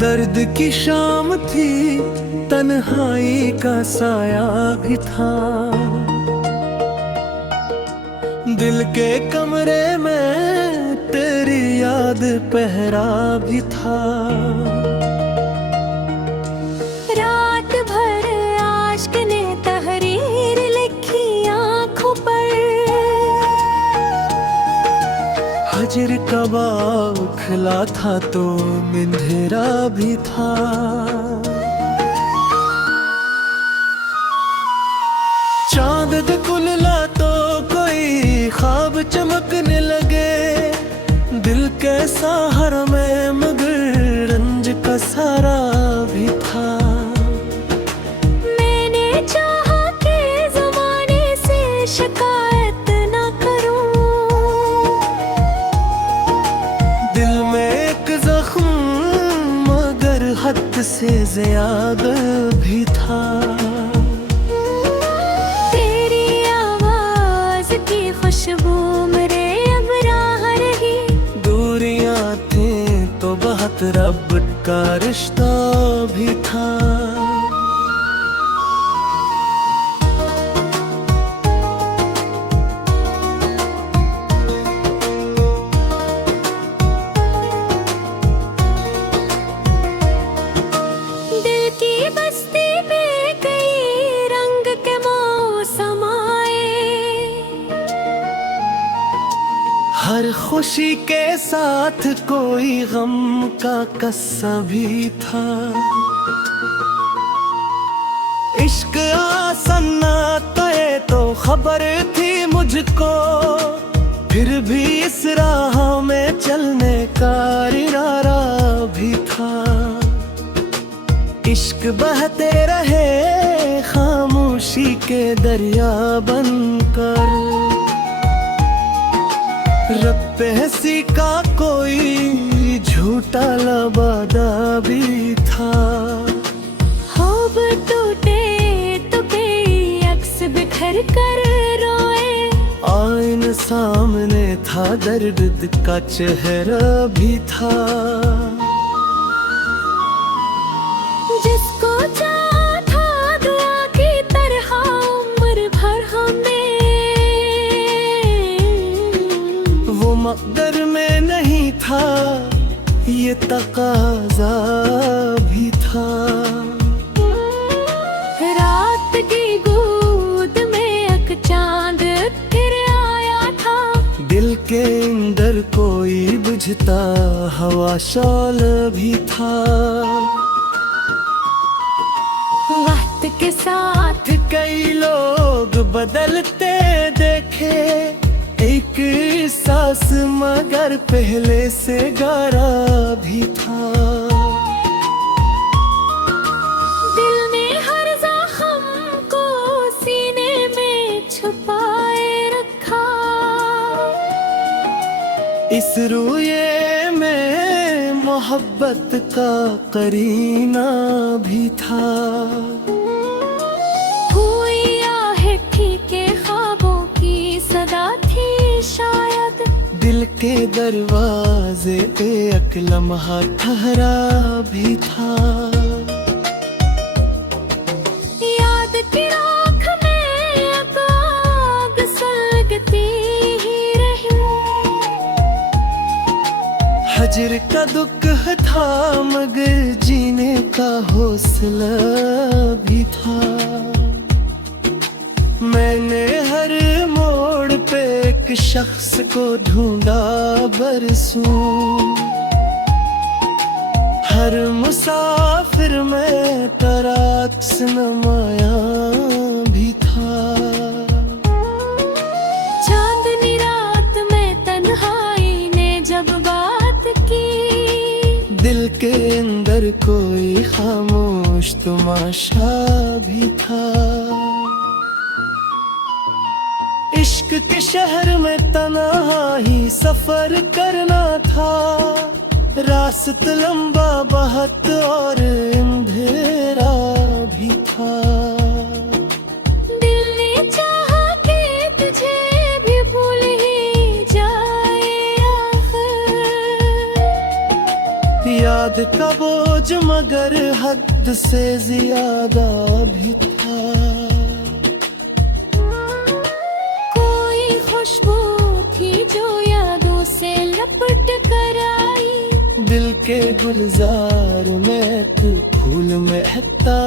दर्द की शाम थी, तन्हाई का साया भी था। दिल के कमरे में तेरी याद पहरा भी था। रात भर आशिक ने तहरीर लिखी आँखों पर, हजर का बाग खिला था तो मिंधेरा भी था। चांद दिखुला तो कोई ख्वाब चमकने लगे, दिल कैसा हर में मगर रंज का सारा भी था। मैंने चाहा कि ज़माने से शिकायत ना करूं, दिल में एक जख्म मगर हद से ज्यादा भी था। तेरी आवाज़ की खुशबू मेरे अब राह रही, दूरियां थी तो बहुत रब का रिश्ता भी था। दिल की बस्ती में कई रंग के मौसम आए, हर खुशी के साथ कोई गम का कस्सा भी था। इश्क आसन्ना तय तो खबर थी मुझको, फिर भी इस राह में चलने का इरादा भी था। इश्क बहते रहे खामोशी के दरिया बनकर, रब पे हंसी का कोई झूठा लबादा भी था। ख्वाब टूटे तो कई अक्स बिखर कर रोए, आईन सामने था दर्द का चेहरा भी था। जिसको चाहा था दुआ की तरह उम्र भर हमने, वो मकदर में नहीं था, ये तकाजा भी था। रात की गोद में एक चांद फिर आया था, दिल के अंदर कोई बुझता हवा शॉल भी था। वक्त के साथ कई लोग बदलते देखे, एक सांस मगर पहले से गारा भी था। दिल ने हर जख्म को सीने में छुपाए रखा, इस रूये में मोहब्बत का करीना भी था। हुई आहे ठीके ख्वाबों की सदा थी शायद, दिल के दरवाजे पे एक लम्हा ठहरा भी था। याद की राख में अब आग सुलगती ही रही, हजर का दुख था मगर जीने का हौसला भी था। मैंने हर मोड़ पे एक शख्स को ढूंढा बरसों, हर मुसाफिर में तराक्स नमाया भी था। चांदनी रात में तन्हाई ने जब बात की, दिल के अंदर कोई खामोश तमाशा भी था। इश्क के शहर में तन्हाई सफर करना था, रास्ता लंबा बहुत और अंधेरा भी था। दिल ने चाहा कि तुझे भी भूल ही जाए आखिर, याद का बोझ कुछ मगर हद से ज्यादा भी था। कोई खुशबू थी जो यादों से लपट कर आई। दिल के गुलजार में एक फूल महकता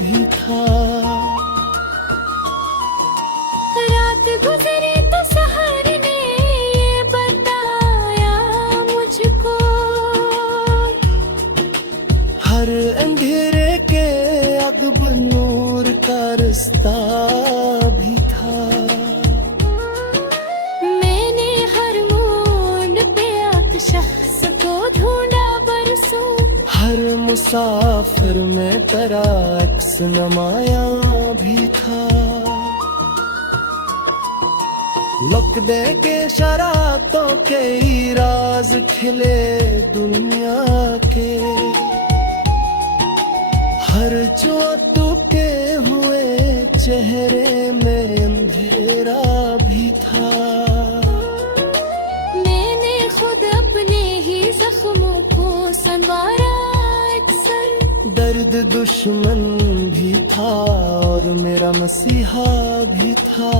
भी था। रात गुजरी तो सहर ने ये बताया मुझको, हर अंधेरे के अगब नूर का रास्ता भी था। मैंने हर मोड़ पे एक शख्स को ढूंढा बरसों। हर मुसाफिर में तेरा अक्स नमाया भी था। लुक दे के शरारतों के ही राज खिले दुनिया के। हर चोटुके हुए चेहरे में अंधेरा भी था। मैंने खुद अपने ही जख्मों को संवारा अक्सर। दर्द दुश्मन भी था और मेरा मसीहा भी था।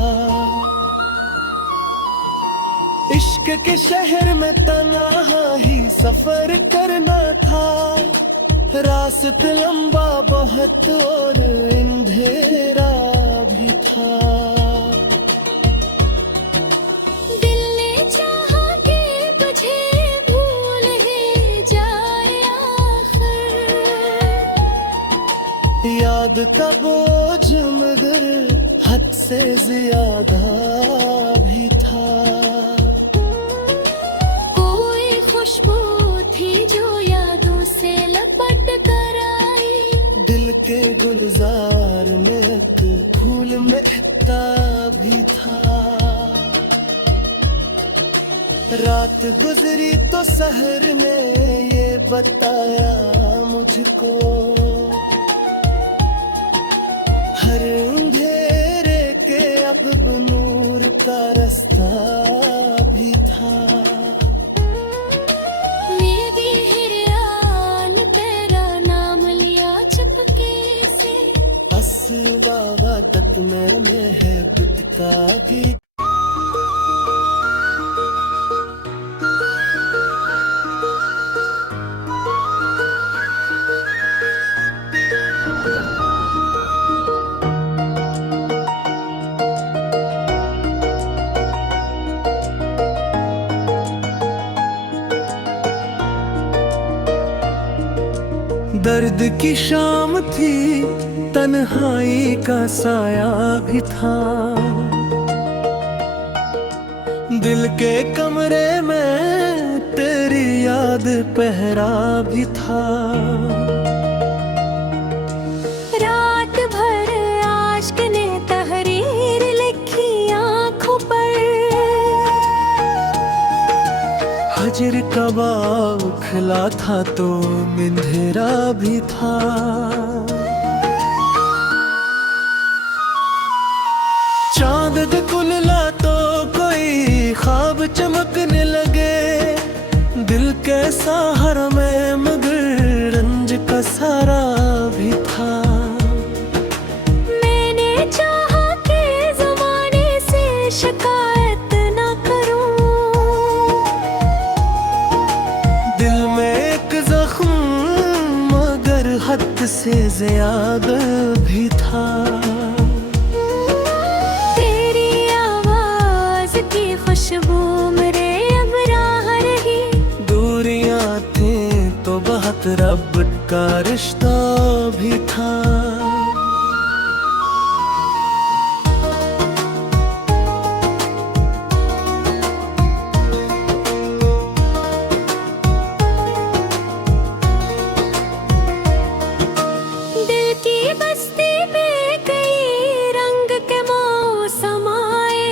इश्क के शहर में तन्हा ही सफर करना था। रास्ता लंबा बहुत और अंधेरा भी था। दिल ने चाहा कि तुझे भूल ही जाए आखिर। याद का बोझ मगर हद से ज्यादा भी था। कोई खुशबू थी जो यादों से लपट कर आई। दिल के गुलजार में एक फूल महकता भी था। रात गुजरी तो सहर ने ये बताया मुझको, हर अंधेरे के अगब नूर का रास्ता भी था। मेरी हिरयान तेरा नाम लिया चुपके से। असबावदत में है बित का भी। दर्द की शाम थी, तन्हाई का साया भी था। दिल के कमरे में तेरी याद पहरा भी था। रात भर आशिक ने तहरीर लिखी आँखों पर। हजर कबाब खिला था तो मिंधेरा भी था। चांद दिखुला तो कोई ख्वाब चमकने लगे। दिल कैसा हर में मगर रंज का सारा भी था। मैंने चाहा कि ज़माने से शिकायत ना करूं। दिल में एक जख्म मगर हद से ज्यादा भी था। तेरी आवाज की खुशबू मेरे अब राह रही। दूरियां थी तो बहुत रब का रिश्ता भी था। दिल की बस्ती में कई रंग के मौसम आए।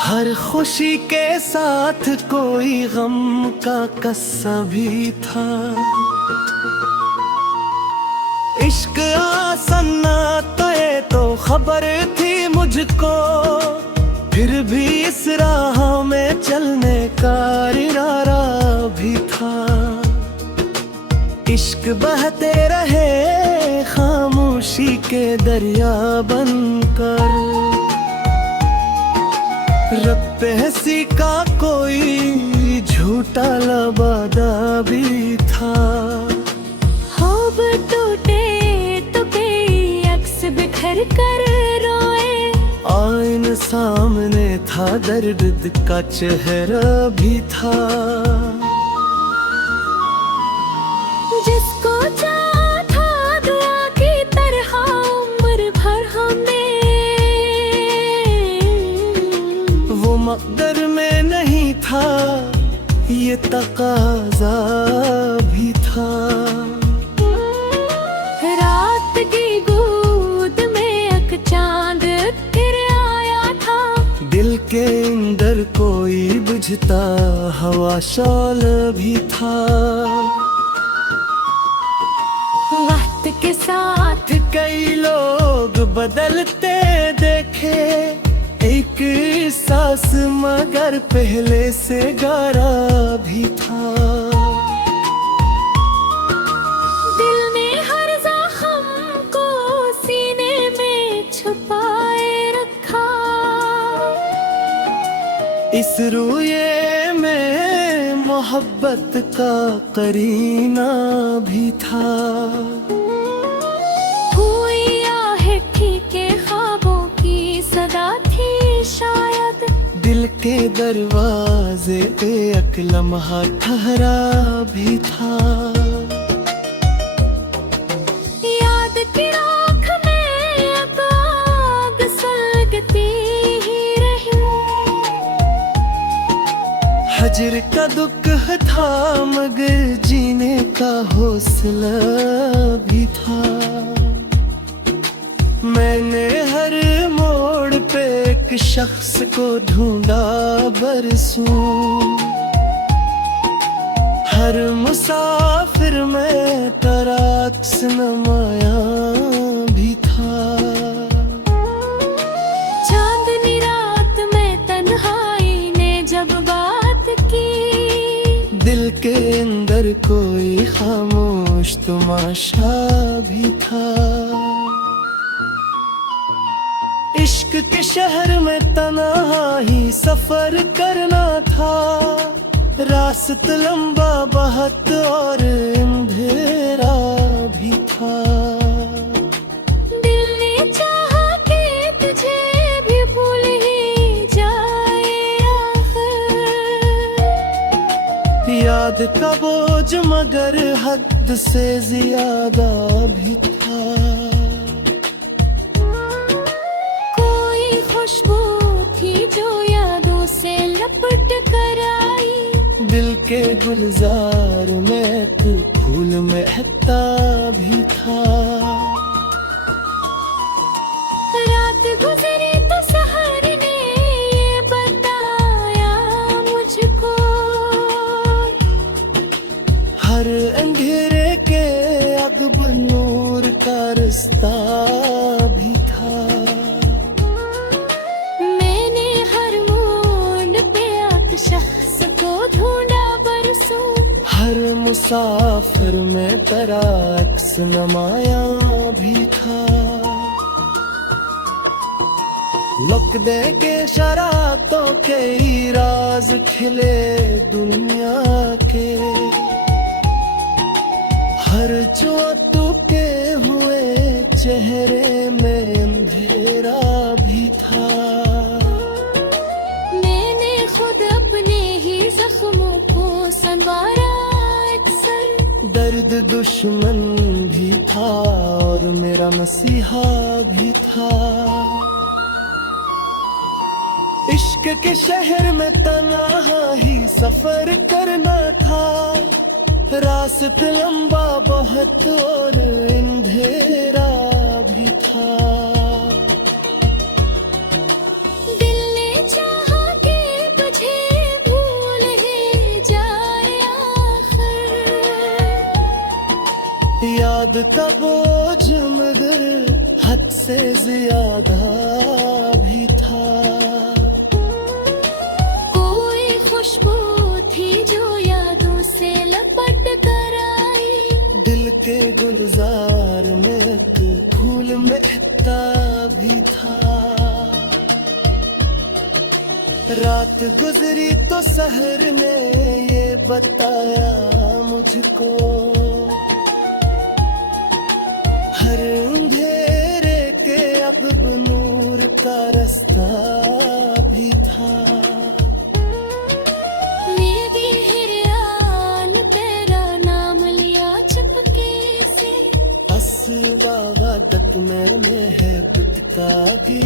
हर खुशी के साथ कोई गम का किस्सा भी था। इश्क आसन्ना तय तो खबर थी मुझको, फिर भी इस राह में चलने का इरादा भी था। इश्क बहते रहे खामोशी के दरिया बनकर। रब पे हंसी का कोई झूठा लबादा भी था। ख्वाब टूटे तो कई अक्स बिखर कर रोए। आईन सामने था, दर्द का चेहरा भी था। जिसको चाहा था दुआ की तरह उम्र भर हमें, वो मकदर में नहीं था, ये तकाजा भी था। रात की गोद में एक चांद फिर आया था। दिल के अंदर कोई बुझता हवा शॉल भी था। वक्त के साथ कई लोग बदलते देखे, एक सांस मगर पहले से गारा भी था। दिल ने हर जख्म को सीने में छुपाए रखा। इस रूये में मोहब्बत का करीना भी था। हुई आहें ठीके ख्वाबों की सदा थी शायद। दिल के दरवाजे पे एक लम्हा ठहरा भी था। याद की राख में अब आग सुलगती ही रही। हजर का दुख था मगर जीने का हौसला भी था। मैंने हर मोड़ पे एक शख्स को ढूंढा बरसों। हर मुसाफिर में तराक्स नमाया भी था। चांदनी रात में तन्हाई ने जब बात की, दिल के अंदर कोई खामोश तमाशा भी था। इश्क के शहर में तन्हा ही सफर करना था। रास्ता लंबा बहुत और अंधेरा भी था। दिल ने चाहा कि तुझे भी भूल ही जाए आखिर। याद का बोझ मगर हद से ज्यादा भी था। कोई खुशबू थी जो यादों से लपट कर आई। दिल के गुलजार में एक फूल महकता भी था। रात गुजरी तो सहर ने ये बताया मुझको। हर अंधेरे के अगब नूर का रास्ता भी था। मैंने हर मोड़ पे एक शख्स को ढूंढा बरसों। हर मुसाफिर में तेरा अक्स नमाया भी था। लुक दे के शरारतों के राज खिले दुनिया के। हर जो टूटे हुए चेहरे में अंधेरा भी था। मैंने खुद अपने ही जख्मों को संवारा अक्सर। दर्द दुश्मन भी था और मेरा मसीहा भी था। इश्क के शहर में तन्हा ही सफर करना था। रास्ता लंबा बहुत और अंधेरा भी था। दिल ने चाहा कि तुझे भूल ही जाए आखिर। याद का बोझ मगर हद से ज्यादा भी था। कोई खुशबू थी जो यादों से लपट कर आई। दिल रात गुजरी तो सहर ने ये बताया मुझको, हर अंधेरे के अब नूर का रास्ता भी था। मेरी हिरयान तेरा नाम लिया चुपके से, असवादत मैंने है बितका भी